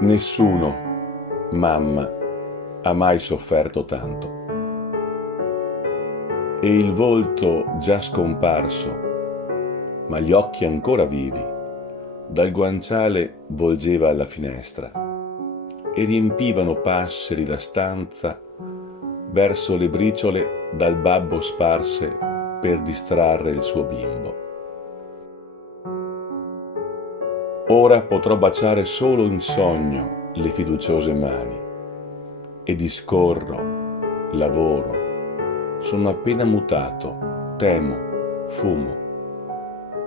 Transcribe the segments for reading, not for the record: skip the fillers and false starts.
Nessuno, mamma, ha mai sofferto tanto. E il volto già scomparso, ma gli occhi ancora vivi, dal guanciale volgeva alla finestra e riempivano passeri la stanza verso le briciole dal babbo sparse per distrarre il suo bimbo. Ora potrò baciare solo in sogno le fiduciose mani e discorro, lavoro, sono appena mutato, temo, fumo.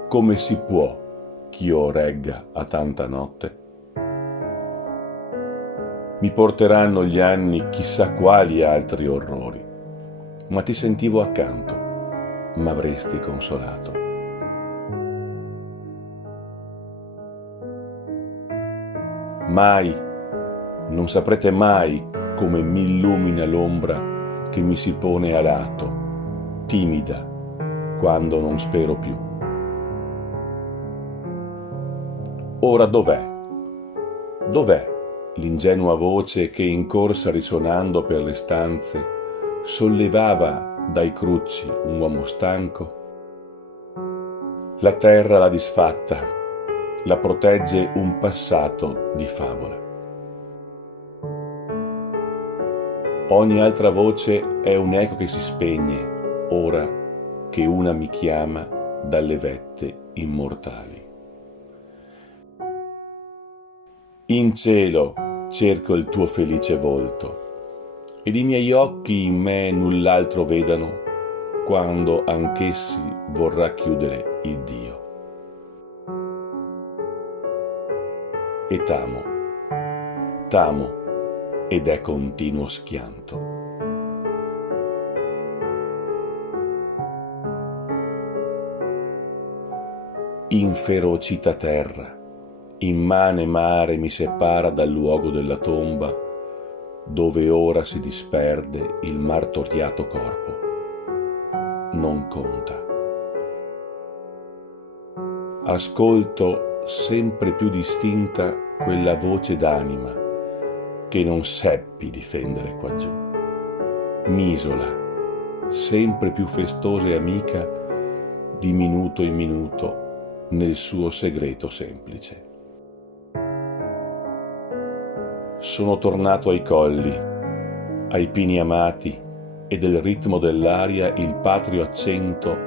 Come si può ch'io regga a tanta notte? Mi porteranno gli anni chissà quali altri orrori, ma ti sentivo accanto, m'avresti consolato. Mai, non saprete mai come mi illumina l'ombra che mi si pone a lato, timida, quando non spero più. Ora dov'è? Dov'è l'ingenua voce che in corsa risonando per le stanze sollevava dai crucci un uomo stanco? La terra l'ha disfatta, la protegge un passato di favola. Ogni altra voce è un eco che si spegne, ora che una mi chiama dalle vette immortali. In cielo cerco il tuo felice volto, ed i miei occhi in me null'altro vedano, quando anch'essi vorrà chiudere il Dio. E t'amo, ed è continuo schianto. Inferocita terra, immane mare mi separa dal luogo della tomba, dove ora si disperde il martoriato corpo. Non conta. Ascolto sempre più distinta quella voce d'anima che non seppi difendere quaggiù. M'isola, sempre più festosa e amica, di minuto in minuto nel suo segreto semplice. Sono tornato ai colli, ai pini amati e del ritmo dell'aria il patrio accento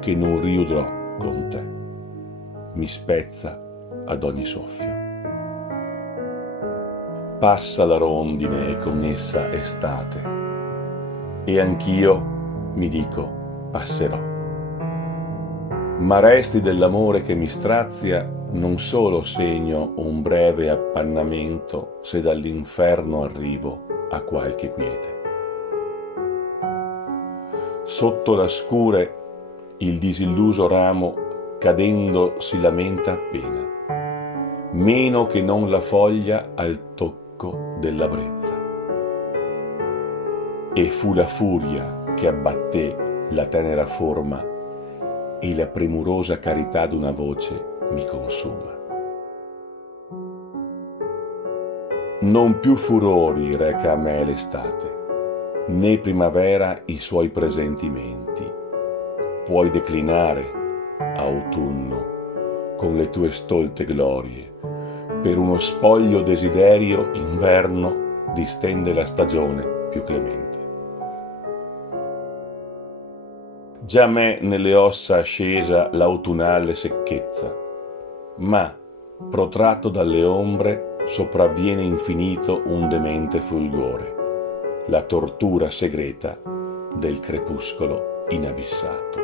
che non riudrò con te. Mi spezza ad ogni soffio. Passa la rondine e con essa estate, e anch'io, mi dico, passerò. Ma resti dell'amore che mi strazia non solo segno un breve appannamento se dall'inferno arrivo a qualche quiete. Sotto la scure il disilluso ramo cadendo si lamenta appena, meno che non la foglia al tocco della brezza. E fu la furia che abbatté la tenera forma e la premurosa carità d'una voce mi consuma. Non più furori reca a me l'estate, né primavera i suoi presentimenti. Puoi declinare, autunno, con le tue stolte glorie, per uno spoglio desiderio inverno distende la stagione più clemente. Già me nelle ossa ascesa l'autunnale secchezza, ma, protratto dalle ombre, sopravviene infinito un demente fulgore, la tortura segreta del crepuscolo inabissato.